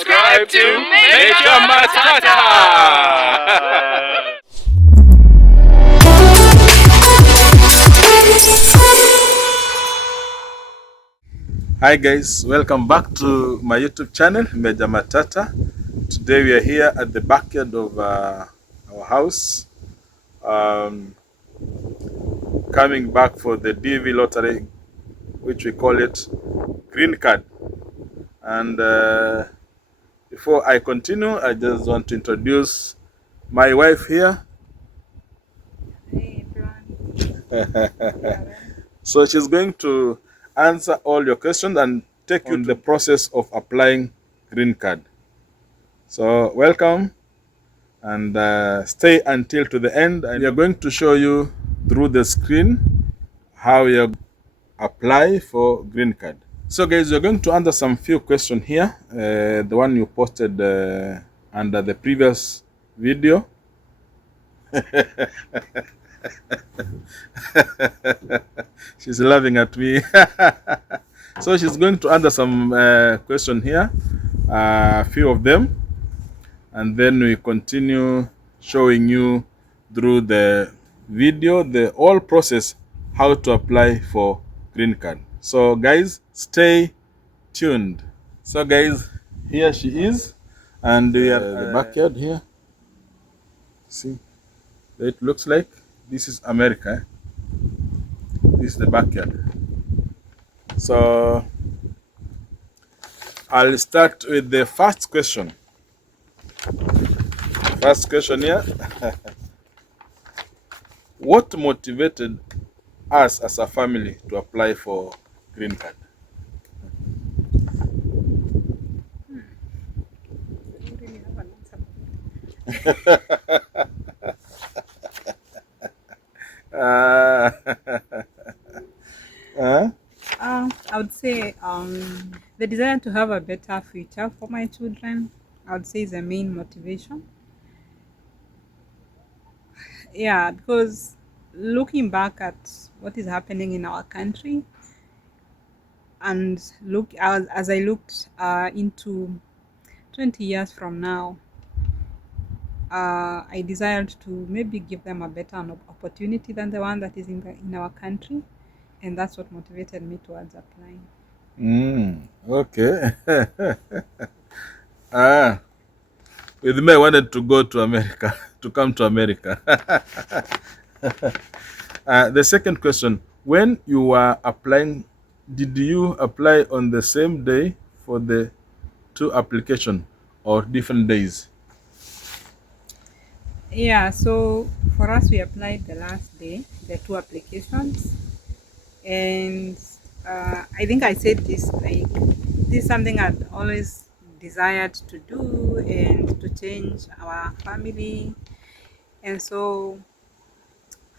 Subscribe to Major Matata! Hi guys, welcome back to my YouTube channel, Major Matata. Today we are here at the backyard of our house, coming back for the DV lottery, which we call it Green Card. And before I continue, I just want to introduce my wife here. Hey everyone. So she's going to answer all your questions and take you to the process of applying Green Card. So welcome and stay until to the end, and we are going to show you through the screen how you apply for Green Card. So guys, we're going to answer some few questions here, the one you posted under the previous video. She's laughing at me. So she's going to answer some questions here, a few of them, and then we continue showing you through the video the whole process how to apply for Green Card. So guys, stay tuned. So guys, here she is, and we are the backyard here. See, it looks like this is America. This is the backyard. So I'll start with the first question. First question here. What motivated us as a family to apply for Green Card? I don't really have an answer. I would say the desire to have a better future for my children, I would say, is the main motivation. Yeah, because looking back at what is happening in our country, and look as I looked into 20 years from now, I desired to maybe give them a better opportunity than the one that is in our country, and that's what motivated me towards applying. Okay. With me, I wanted to go to America, to come to America. The second question, when you were applying, did you apply on the same day for the two applications or different days? Yeah, so for us, we applied the last day, the two applications, and I think I said this, like, this is something I'd always desired to do and to change our family. And so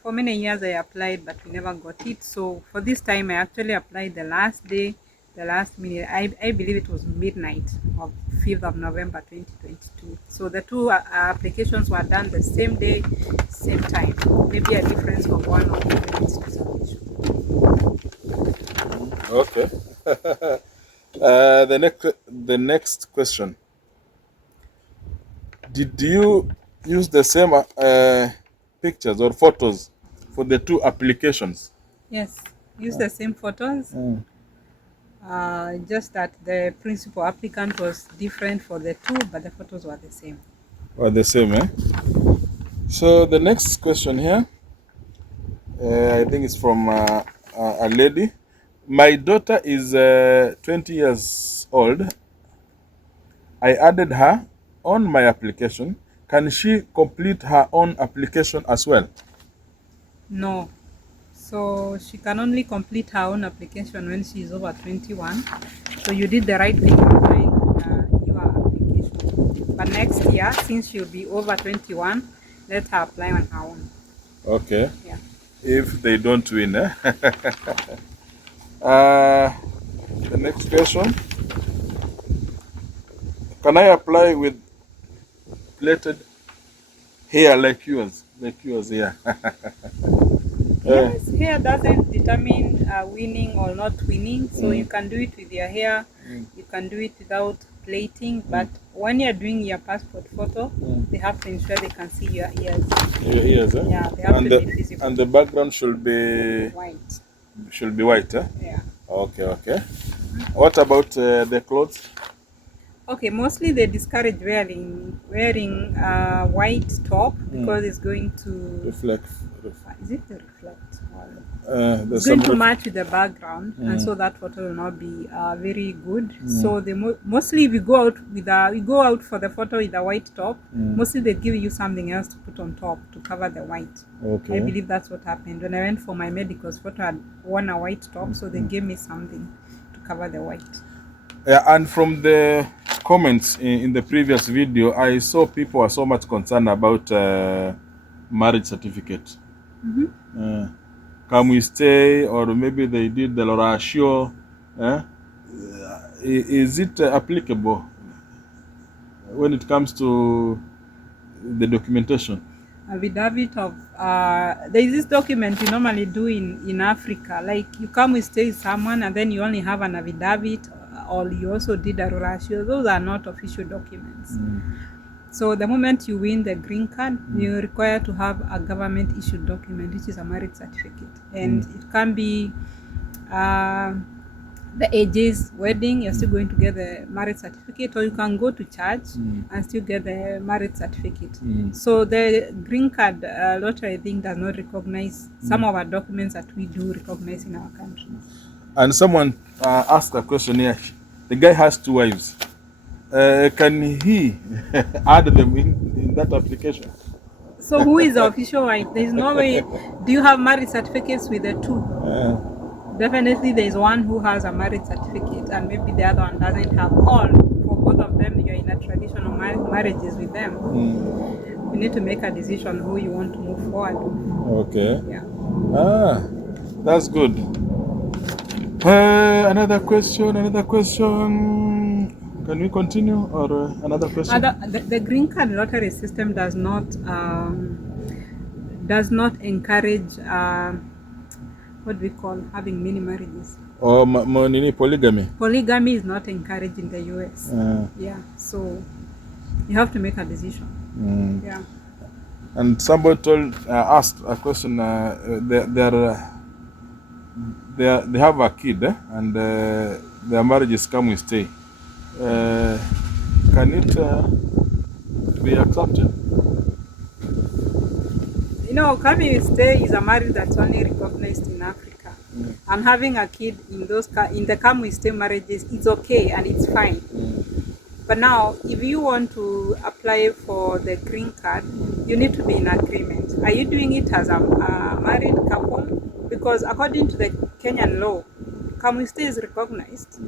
for many years I applied, but we never got it. So for this time, I actually applied the last day, the last minute. I believe it was midnight of 5th of November 2022. So the two applications were done the same day, same time. Maybe a difference of 1 or 2 minutes to submission. Okay. The next question. Did you use the same pictures or photos for the two applications? Yes, use the same photos. Just that the principal applicant was different for the two, but the photos were the same. Or the same, eh? So the next question here, I think it's from a lady. My daughter is 20 years old. I added her on my application. Can she complete her own application as well? No. So she can only complete her own application when she is over 21. So you did the right thing applying your application. But next year, since she'll be over 21, let her apply on her own. Okay. Yeah. If they don't win, eh? The next question. Can I apply with plaited hair like yours? Like yours, yeah. Yes, hair doesn't determine winning or not winning. So you can do it with your hair. You can do it without plating, but when you're doing your passport photo, they have to ensure they can see your ears. Your ears, eh? Yeah, they have and to the, be visible. and the background should be White. eh? Yeah. Okay. What about the clothes? Okay, mostly they discourage wearing white top because it's going to Reflect. is it to reflect? There's It's going some to match with the background, and so that photo will not be very good. So they mostly if you go out for the photo with a white top, mostly they give you something else to put on top to cover the white. Okay. I believe that's what happened when I went for my medicals photo. I had worn a white top, so they gave me something to cover the white. Yeah, and from the comments in the previous video, I saw people are so much concerned about marriage certificate. Can we stay, or maybe they did the Loratio? Is it applicable when it comes to the documentation? Affidavit of there is this document you normally do in Africa, like you come with stay with someone and then you only have an affidavit, or you also did a ratio. Those are not official documents. So the moment you win the green card, you're required to have a government issued document, which is a marriage certificate, and it can be the AJ's wedding. You're still going to get the marriage certificate, or you can go to church and still get the marriage certificate. So the green card lottery, I think, does not recognize some of our documents that we do recognize in our country. And someone asked a question here. The guy has 2 wives. Can he add them in that application? So who is the official wife? There's no way. Do you have marriage certificates with the 2? Definitely there is one who has a marriage certificate and maybe the other one doesn't have. Or for both of them, you're in a traditional marriages with them. You need to make a decision who you want to move forward. Okay. Yeah. That's good. Another question. Can we continue, or another question? The green card lottery system does not encourage what we call having many marriages. Or polygamy? Polygamy is not encouraged in the US. Yeah, so you have to make a decision. Yeah. And somebody asked a question. They have a kid, and their marriages come with stay. Can it be accepted? You know, coming with stay is a marriage that's only recognized in Africa. And having a kid in the come with stay marriages, it's okay and it's fine. But now, if you want to apply for the green card, you need to be in agreement. Are you doing it as a married couple? Because according to the Kenyan law, come with stay is recognized.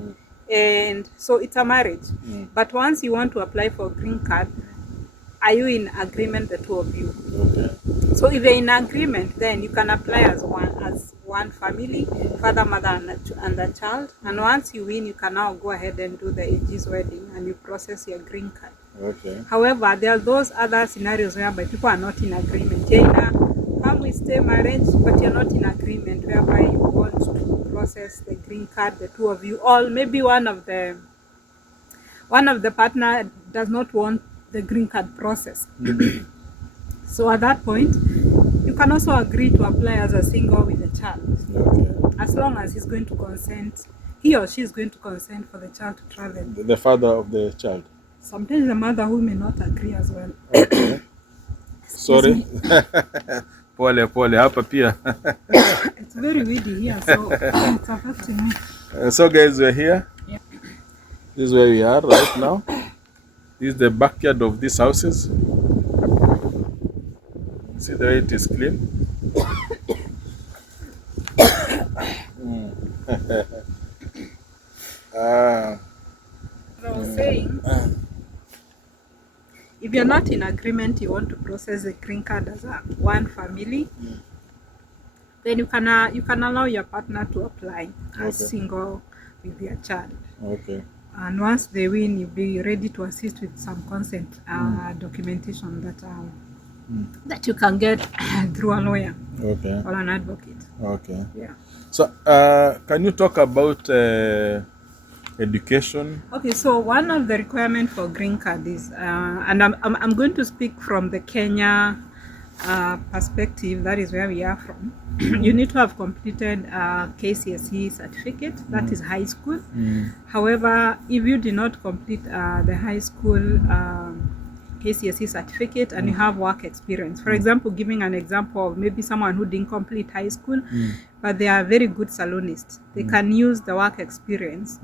And so it's a marriage. But once you want to apply for a green card, are you in agreement, the 2 of you? Okay. So if you're in agreement, then you can apply as one family, father, mother, and the child. And once you win, you can now go ahead and do the AG's wedding and you process your green card. Okay. However, there are those other scenarios whereby people are not in agreement. You're in a come with stay marriage, but you're not in agreement, whereby you want to process the green card, the 2 of you, or maybe one of the partner does not want the green card process. So at that point, you can also agree to apply as a single with a child. Okay. As long as he's going to consent, he or she is going to consent for the child to travel. The father of the child. Sometimes the mother who may not agree as well. Okay. Sorry. Pole, hapa pia. It's very windy here, so it's affecting me. So guys, we're here. Yeah. This is where we are right now. This is the backyard of these houses. See the way it is clean. I was saying, if you're not in agreement, you want to process the green card as one family, then you can allow your partner to apply as single with their child. Okay. And once they win, you'll be ready to assist with some consent documentation that you can get through a lawyer or an advocate. Okay. Yeah. So, can you talk about education? Okay, so one of the requirements for green card is, and I'm going to speak from the Kenya perspective. That is where we are from. You need to have completed KCSE certificate. That is high school. However, if you did not complete the high school KCSE certificate and you have work experience, for example, giving an example of maybe someone who didn't complete high school, but they are very good salonists, they can use the work experience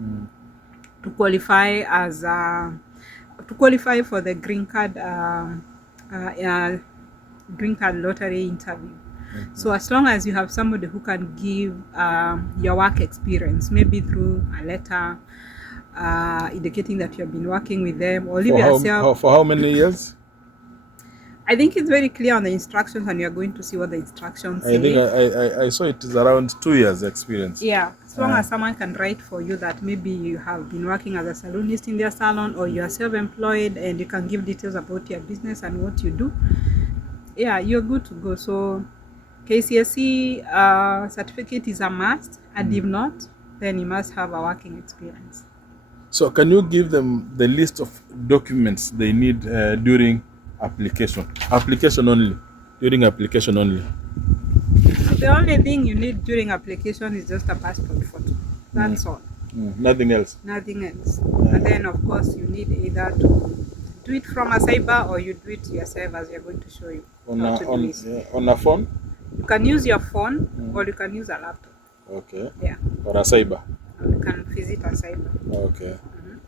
to qualify as to qualify for the green card lottery interview. So as long as you have somebody who can give your work experience, maybe through a letter indicating that you have been working with them, or leave yourself. For how many years? I think it's very clear on the instructions, and you're going to see what the instructions say. I think I saw it is around 2 years experience. Yeah, as long as someone can write for you that maybe you have been working as a salonist in their salon, or you are self-employed, and you can give details about your business and what you do. Yeah, you're good to go. So KCSE certificate is a must, and if not, then you must have a working experience. So can you give them the list of documents they need during application? Application only. During application only. The only thing you need during application is just a passport photo. That's all. Nothing else. Nothing else. And then of course you need either to do it from a cyber, or you do it yourself, as we are going to show you. On a phone? You can use your phone, or you can use a laptop. Okay. Yeah. Or a cyber. Or you can visit a cyber. Okay.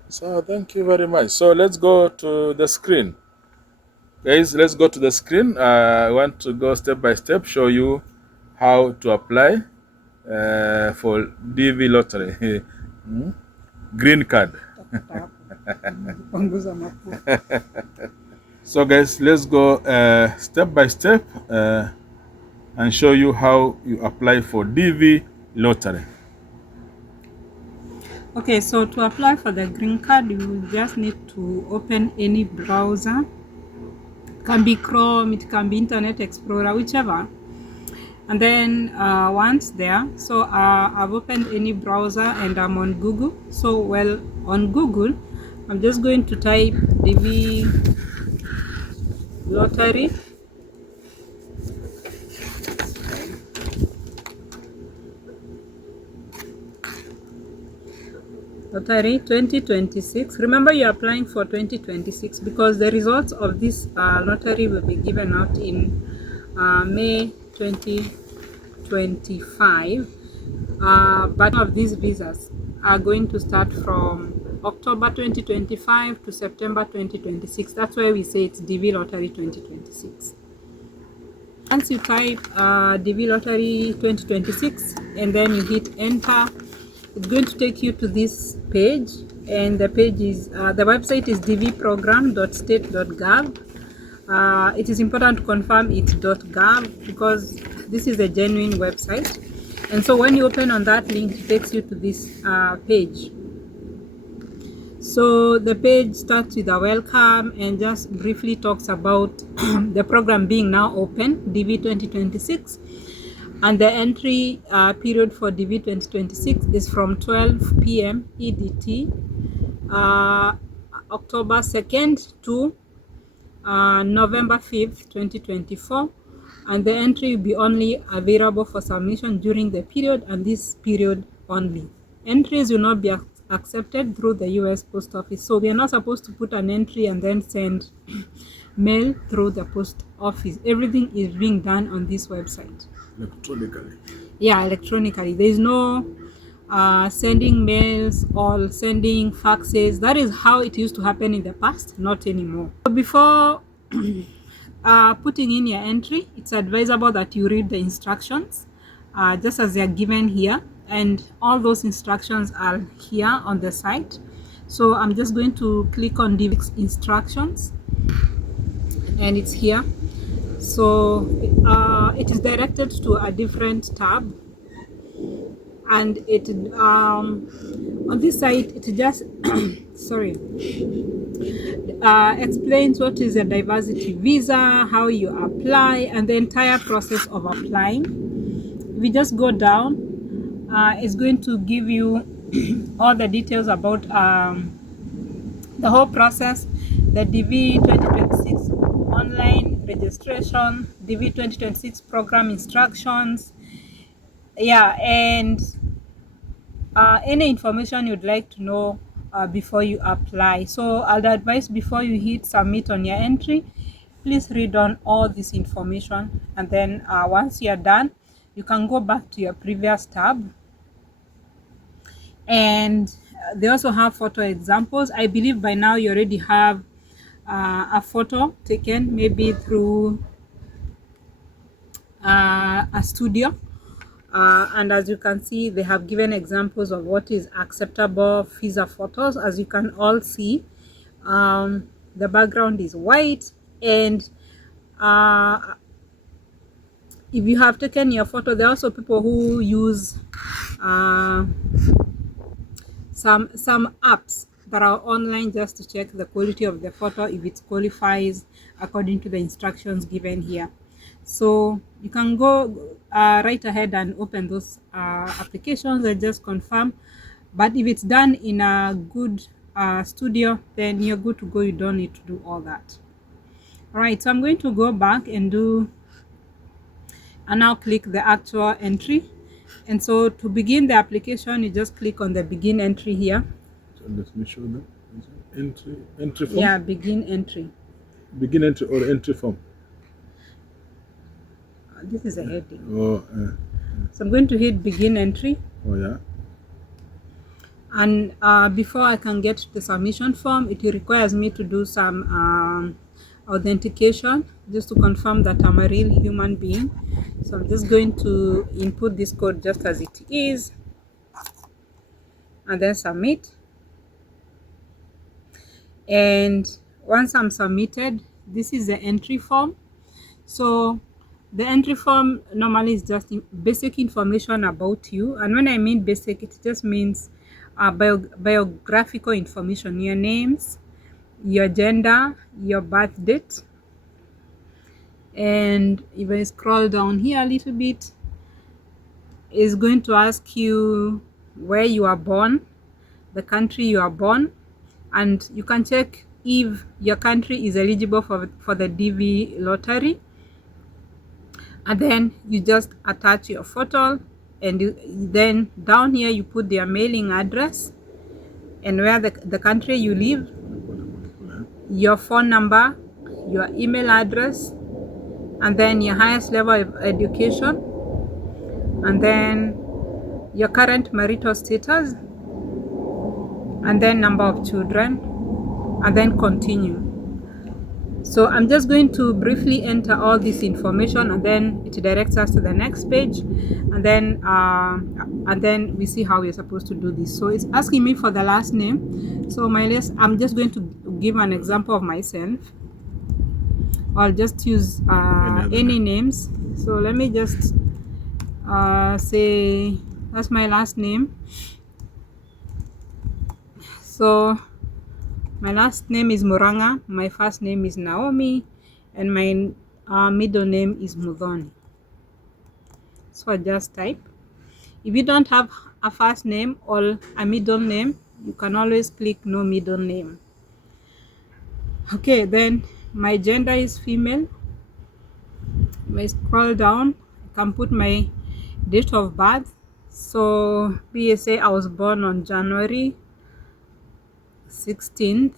So thank you very much. So let's go to the screen. Guys, let's go to the screen. I want to go step by step, show you how to apply for DV lottery. Green card. So guys, let's go step by step and show you how you apply for DV lottery. Okay, so to apply for the green card, you will just need to open any browser. It can be Chrome, it can be Internet Explorer, whichever. And then once there, so I've opened any browser and I'm on Google. So well, on Google, I'm just going to type DV lottery. Lottery 2026. Remember, you're applying for 2026 because the results of this lottery will be given out in May 2025. But of these visas are going to start from October 2025 to September 2026. That's why we say it's DV Lottery 2026. Once you type DV Lottery 2026 and then you hit enter, it's going to take you to this page, and the page is the website is dvprogram.state.gov. It is important to confirm it's .gov because this is a genuine website. And so when you open on that link, it takes you to this page. So the page starts with a welcome and just briefly talks about the program being now open, DV 2026. And the entry period for DV 2026 is from 12 p.m. EDT, October 2nd to November 5th, 2024. And the entry will be only available for submission during the period and this period only. Entries will not be accepted through the US Post Office. So we are not supposed to put an entry and then send mail through the post office. Everything is being done on this website. Electronically. Yeah, electronically. There is no sending mails or sending faxes. That is how it used to happen in the past, not anymore. Before putting in your entry, it's advisable that you read the instructions just as they are given here, and all those instructions are here on the site. So I'm just going to click on the instructions, and it's here. So it is directed to a different tab, and it on this site it just sorry explains what is a diversity visa, how you apply, and the entire process of applying. If we just go down, it's going to give you all the details about the whole process, the DV 2026 online registration, DV 2026 program instructions, yeah, and any information you'd like to know before you apply. So I'd advise before you hit submit on your entry, please read on all this information, and then once you're done, you can go back to your previous tab. And they also have photo examples. I believe by now you already have a photo taken, maybe through a studio. And as you can see, they have given examples of what is acceptable visa photos. As you can all see, the background is white, and if you have taken your photo, there are also people who use some apps that are online just to check the quality of the photo, if it qualifies according to the instructions given here. So you can go right ahead and open those applications and just confirm. But if it's done in a good studio, then you're good to go. You don't need to do all that. All right, so I'm going to go back and now click the actual entry. And so to begin the application, you just click on the begin entry here. So let me show them. Entry form? Yeah, begin entry. Begin entry or entry form? This is a heading. Oh, so I'm going to hit begin entry. Oh, yeah. And before I can get the submission form, it requires me to do some authentication just to confirm that I'm a real human being. So I'm just going to input this code just as it is and then submit. And once I'm submitted, this is the entry form. So the entry form normally is just basic information about you, and when I mean basic, it just means biographical information: your names, your gender, your birth date. And if I scroll down here a little bit, it's going to ask you where you are born, the country you are born, and you can check if your country is eligible for the DV lottery. And then you just attach your photo, and then down here you put their mailing address and where the country you live, your phone number, your email address, and then your highest level of education, and then your current marital status, and then number of children, and then continue. So I'm just going to briefly enter all this information, and then it directs us to the next page, and then we see how we're supposed to do this. So it's asking me for the last name. So I'm just going to give an example of myself. I'll just use any names. So let me just say that's my last name. So my last name is Muranga, my first name is Naomi, and my middle name is Mudhoni. So I just type. If you don't have a first name or a middle name, you can always click no middle name. Okay, then my gender is female. If I scroll down, I can put my date of birth. So BSA, I was born on January 16th,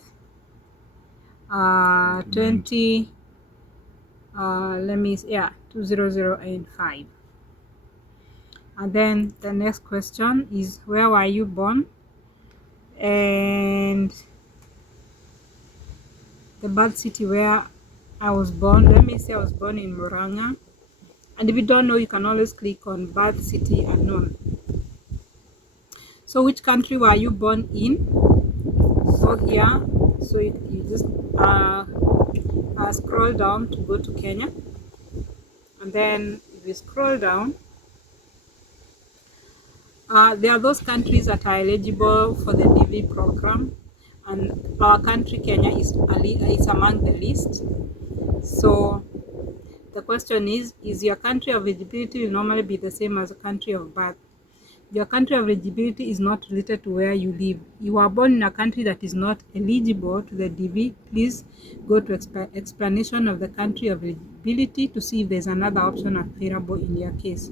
2005. And then the next question is, where were you born? And the birth city where I was born, let me say I was born in Muranga. And if you don't know, you can always click on birth city unknown. So which country were you born in? So here, so you just scroll down to go to Kenya, and then if you scroll down, there are those countries that are eligible for the DV program, and our country Kenya is among the list. So the question is your country of eligibility will normally be the same as the country of birth? your country of eligibility is not related to where you live. You are born in a country that is not eligible to the DV. Please go to explanation of the country of eligibility to see if there's another option available in your case.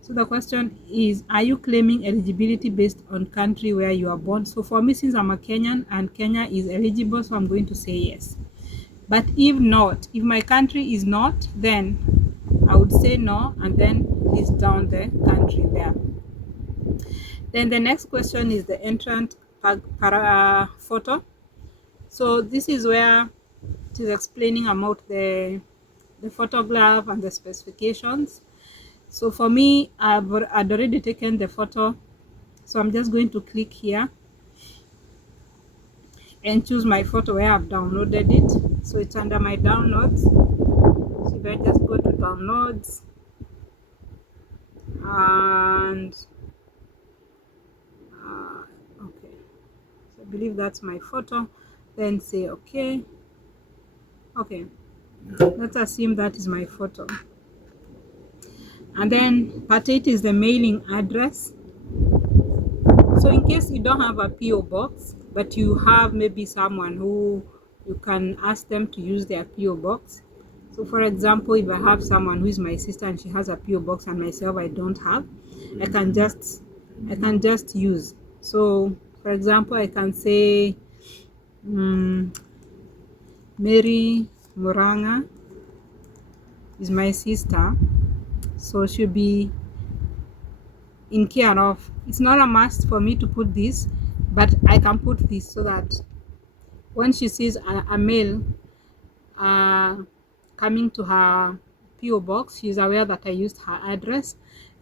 So the question is, are you claiming eligibility based on country where you are born? So for me, since I'm a Kenyan and Kenya is eligible, so I'm going to say yes. But if not, if my country is not, then I would say no and then list down the country there. Then the next question is the entrant photo. So this is where it is explaining about the photograph and the specifications. So for me, I'd already taken the photo. So I'm just going to click here and choose my photo where I've downloaded it. So it's under my downloads. So if I just go to downloads and okay, so I believe that's my photo. Then say okay. Let's assume that is my photo. And then part 8 is the mailing address. So in case you don't have a PO box, but you have maybe someone who you can ask them to use their PO box. So for example, if I have someone who is my sister and she has a PO box and myself I don't have, I can just use. So for example, I can say Mary Muranga is my sister, so she'll be in care of. It's not a must for me to put this, but I can put this so that when she sees a mail coming to her PO box, she's aware that I used her address.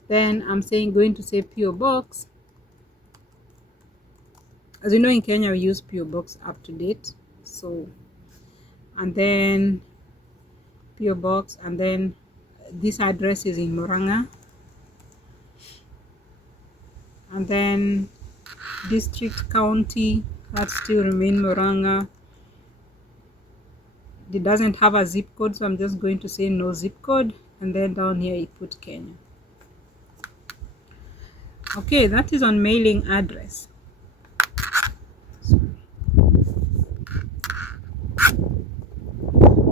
Then I'm going to say PO box. As you know, in Kenya we use PO box up to date. So, and then PO box, and then this address is in Muranga, and then district, county, that still remain Muranga. It doesn't have a zip code, so I'm just going to say no zip code, and then down here you put Kenya. Okay, that is on mailing address.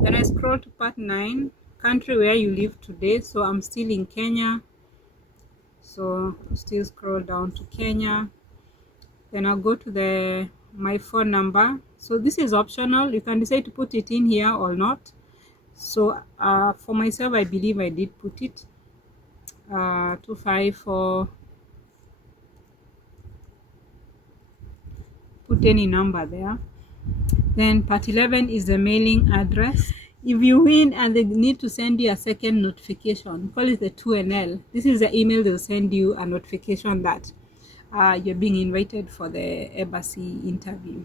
Then I scroll to part 9, country where you live today. So I'm still in Kenya, so still scroll down to Kenya. Then I'll go to my phone number. So this is optional, you can decide to put it in here or not. So for myself, I believe I did put it 254, put any number there. Then part 11 is the mailing address. If you win and they need to send you a second notification, call it the 2NL. This is the email they'll send you a notification that you're being invited for the embassy interview.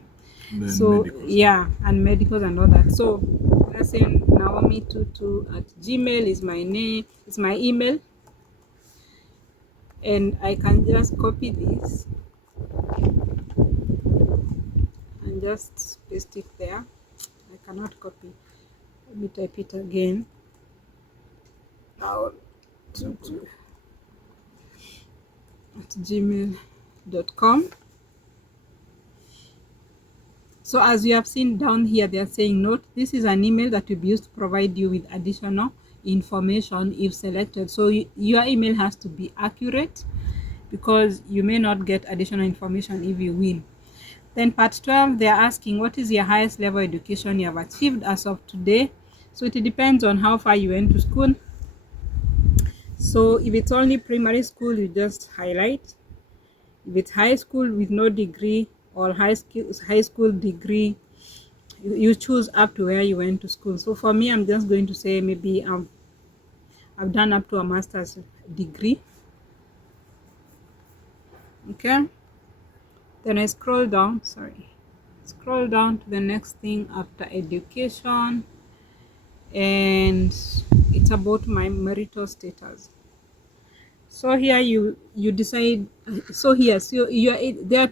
So medicals. Yeah, and medicals and all that. So let's say Naomi22@gmail is my name, it's my email, and I can just copy this and just paste it there. I cannot copy. Let me type it again. Naomi22@gmail.com. So as you have seen down here, they are saying, note, this is an email that will be used to provide you with additional information if selected. So your email has to be accurate, because you may not get additional information if you win. Then part 12, they are asking, what is your highest level of education you have achieved as of today? So it depends on how far you went to school. So if it's only primary school, you just highlight. If it's high school with no degree or high school degree, you choose up to where you went to school. So for me, I'm just going to say maybe I've done up to a master's degree. Okay, then I scroll down to the next thing after education, and it's about my marital status. So here you decide. So here, so there are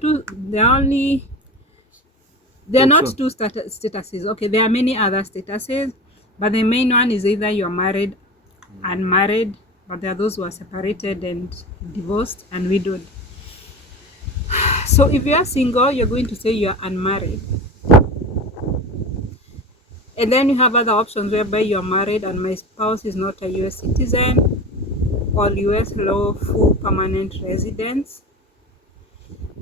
not two statuses. Okay, there are many other statuses, but the main one is either you are married, unmarried, but there are those who are separated and divorced and widowed. So if you are single, you're going to say you are unmarried. And then you have other options whereby you are married and my spouse is not a US citizen or US lawful permanent residence.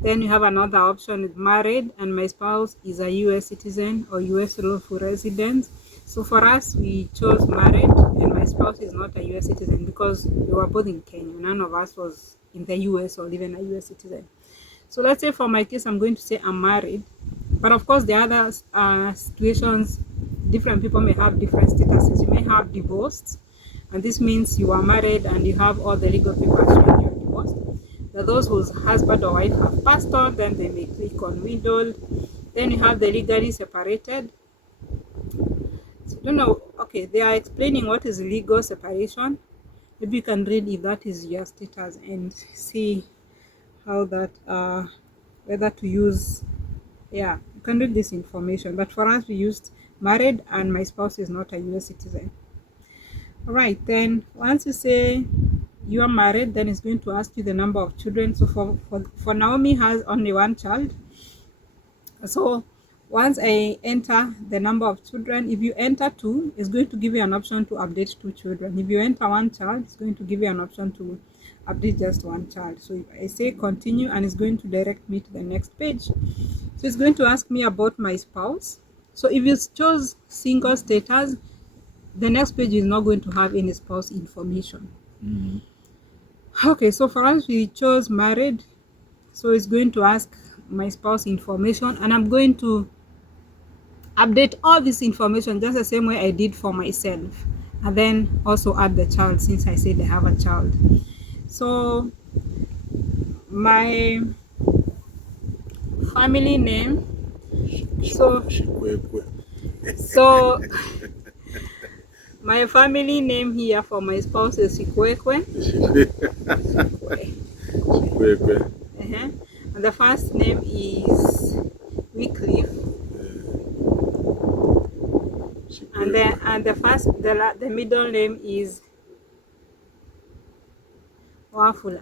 Then you have another option with married and my spouse is a US citizen or US lawful resident. So for us, we chose married and my spouse is not a US citizen because we were both in Kenya. None of us was in the US or even a US citizen. So let's say for my case, I'm going to say I'm married. But of course, the other situations, different people may have different statuses. You may have divorced, and this means you are married and you have all the legal papers showing you're divorced. There are those whose husband or wife have passed on, then they may click on widowed. Then you have the legally separated. So I don't know, okay, they are explaining what is legal separation. Maybe you can read if that is your status and see how that, whether to use, yeah, you can read this information. But for us, we used married and my spouse is not a US citizen. All right, then once you say you are married, then it's going to ask you the number of children. So for Naomi has only one child. So once I enter the number of children, if you enter 2, it's going to give you an option to update 2 children. If you enter 1 child, it's going to give you an option to update just 1 child. So if I say continue, and it's going to direct me to the next page. So it's going to ask me about my spouse. So if you chose single status, the next page is not going to have any spouse information. Okay, so for us, we chose married. So it's going to ask my spouse information, and I'm going to update all this information just the same way I did for myself, and then also add the child since I said I have a child. So my family name, so my family name here for my spouse is Shikwekwe. And the first name is Wycliffe. And the middle name is Wafula.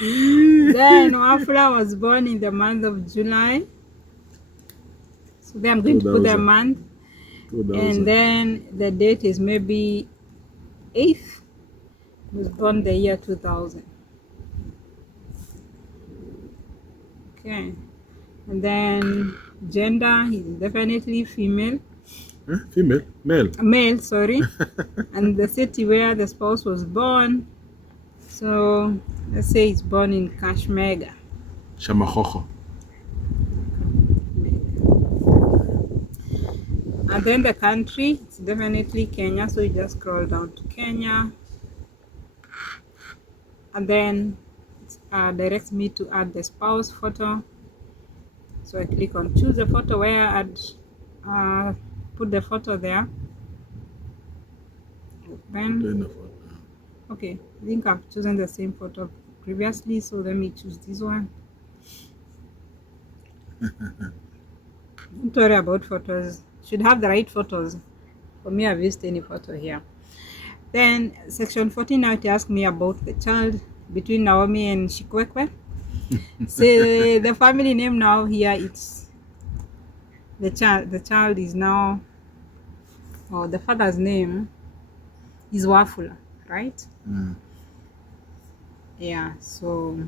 Then Wafula was born in the month of July. So then I'm going to put the month. And then the date is maybe 8th. Was born the year 2000. Okay. And then gender, he's definitely female. Female? Male? Male, sorry. And the city where the spouse was born. So let's say he's born in Kashmega. Shamahoho. And then the country, it's definitely Kenya. So you just scroll down to Kenya. And then it directs me to add the spouse photo. So I click on choose a photo where I'd put the photo there. Open. Okay, I think I've chosen the same photo previously, so let me choose this one. Don't worry about photos. Should have the right photos. For me, I've used any photo here. Then section 14 now it asks me about the child between Naomi and Shikwekwe. So the family name now here, it's the child is now, or the father's name is Wafula, right? Yeah, so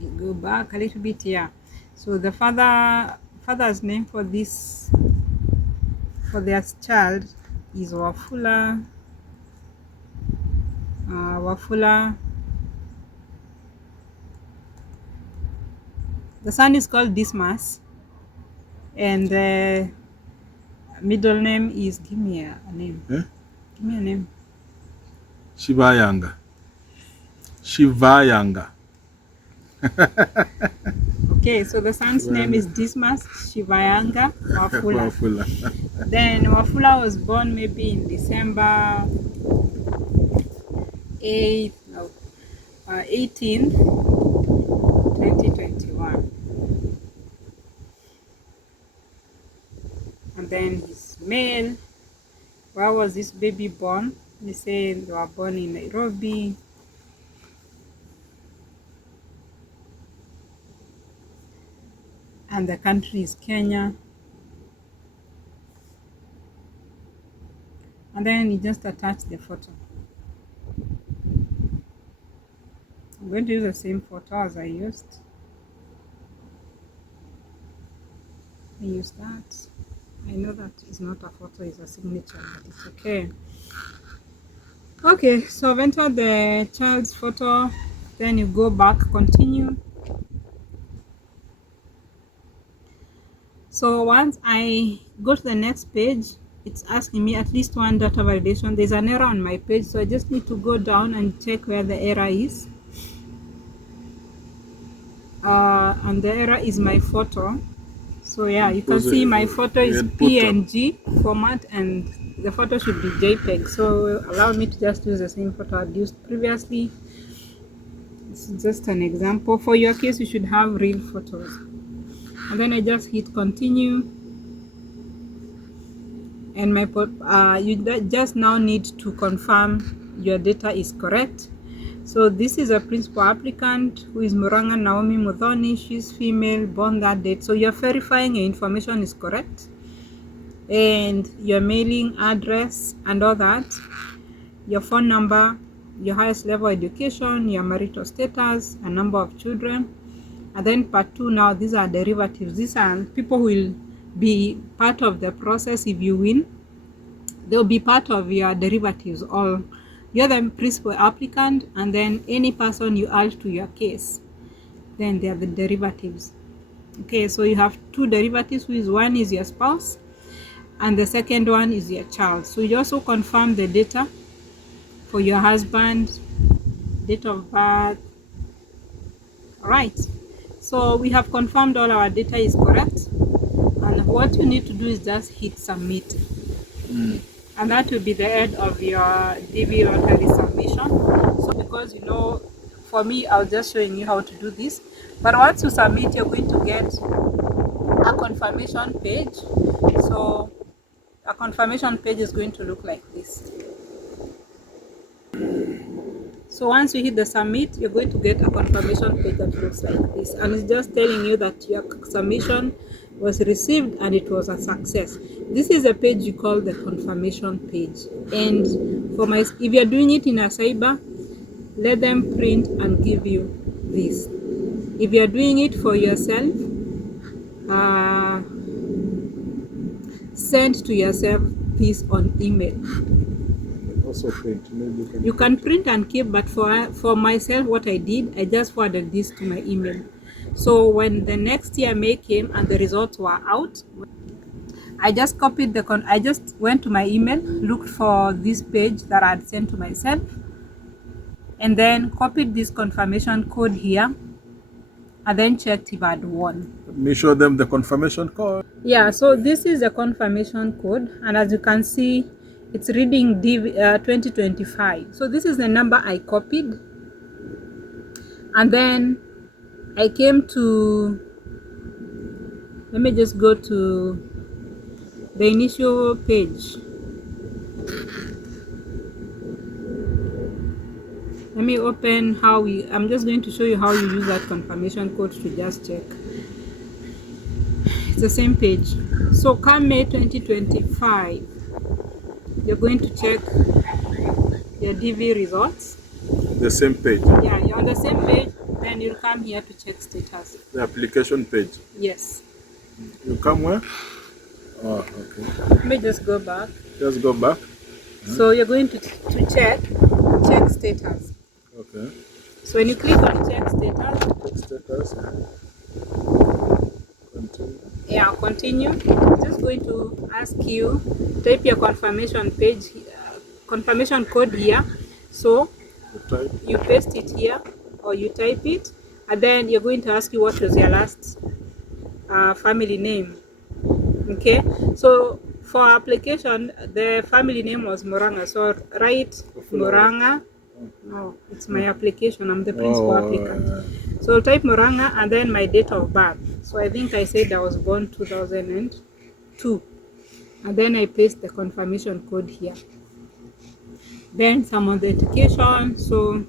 we go back a little bit here. So the father's name for their child is Wafula. The son is called Dismas, and the middle name is, give me a name. Give me a name. Shivayanga. Okay, so the son's name is Dismas Shivayanga Wafula. Then Wafula was born maybe in December 18th, 2021. And then he's male. Where was this baby born? They say they were born in Nairobi. And the country is Kenya. And then you just attach the photo. I'm going to use the same photo as I used. I use that. I know that is not a photo, it's a signature, but it's okay. Okay, so I've entered the child's photo, then you go back, continue. So once I go to the next page, it's asking me at least one data validation. There's an error on my page, so I just need to go down and check where the error is. And the error is my photo. So yeah, you can see my photo is PNG format and the photo should be JPEG. So allow me to just use the same photo I'd used previously. This is just an example. For your case, you should have real photos. And then I just hit continue. And you just now need to confirm your data is correct. So this is a principal applicant who is Muranga Naomi Muthoni. She's female, born that date. So you're verifying your information is correct. And your mailing address and all that. Your phone number, your highest level education, your marital status, a number of children. And then part 2 now, these are derivatives. These are people who will be part of the process if you win. They'll be part of your derivatives all. You're the principal applicant, and then any person you add to your case, then they are the derivatives. Okay, so you have 2 derivatives, which one is your spouse and the second one is your child. So you also confirm the data for your husband, date of birth. All right, so we have confirmed all our data is correct, and what you need to do is just hit submit. And that will be the end of your DV lottery submission. So because for me, I was just showing you how to do this. But once you submit, you're going to get a confirmation page. So a confirmation page is going to look like this. So once you hit the submit, you're going to get a confirmation page that looks like this. And it's just telling you that your submission was received and it was a success. This is a page you call the confirmation page. And if you're doing it in a cyber, let them print and give you this. If you're doing it for yourself, send to yourself this on email. Also print. Maybe you can print and keep, but for myself, what I did, I just forwarded this to my email. So when the next year May came and the results were out, I just copied I just went to my email, looked for this page that I had sent to myself, and then copied this confirmation code here, and then checked if I'd won. Let me show them the confirmation code. Yeah, so this is the confirmation code, and as you can see, it's reading 2025. So this is the number I copied, and then I came to, let me just go to the initial page. Let me open I'm just going to show you how you use that confirmation code to just check. It's the same page. So come May 2025, you're going to check your DV results. The same page. Yeah, you're on the same page. Then you'll come here to check status. The application page. Yes. You come where? Oh, okay. Let me just go back. Just go back. So you're going to check status. Okay. So when you click on check status. Check status. Continue. Yeah, continue. It's just going to ask you type your confirmation code here. So you paste it here or you type it, and then you're going to ask you what was your last family name. Okay, so for application the family name was Muranga, so write Muranga. No, it's my application, I'm the principal applicant. So type Muranga and then my date of birth. So I think I said I was born 2002, and then I paste the confirmation code here. then some authentication. So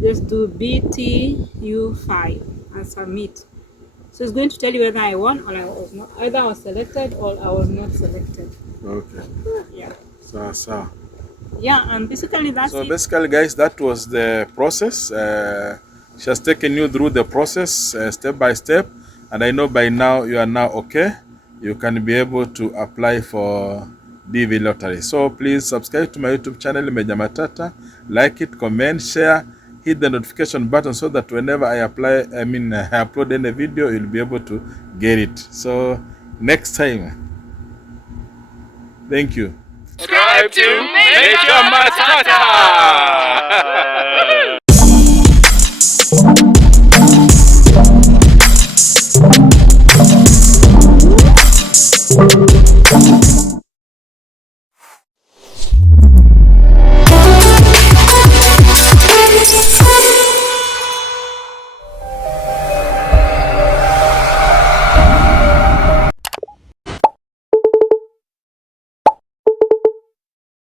just do BTU5 and submit. So it's going to tell you whether I won or I was not, either I was selected or I was not selected. Okay. Yeah. So. Yeah, and basically that's So it. basically, guys, that was the process. She has taken you through the process step by step, and I know by now you are now okay. You can be able to apply for DV lottery. So please subscribe to my YouTube channel, Meja Matata. Like it, comment, share, hit the notification button so that whenever I upload any video, you'll be able to get it. So next time, thank you. Subscribe to Major Matata.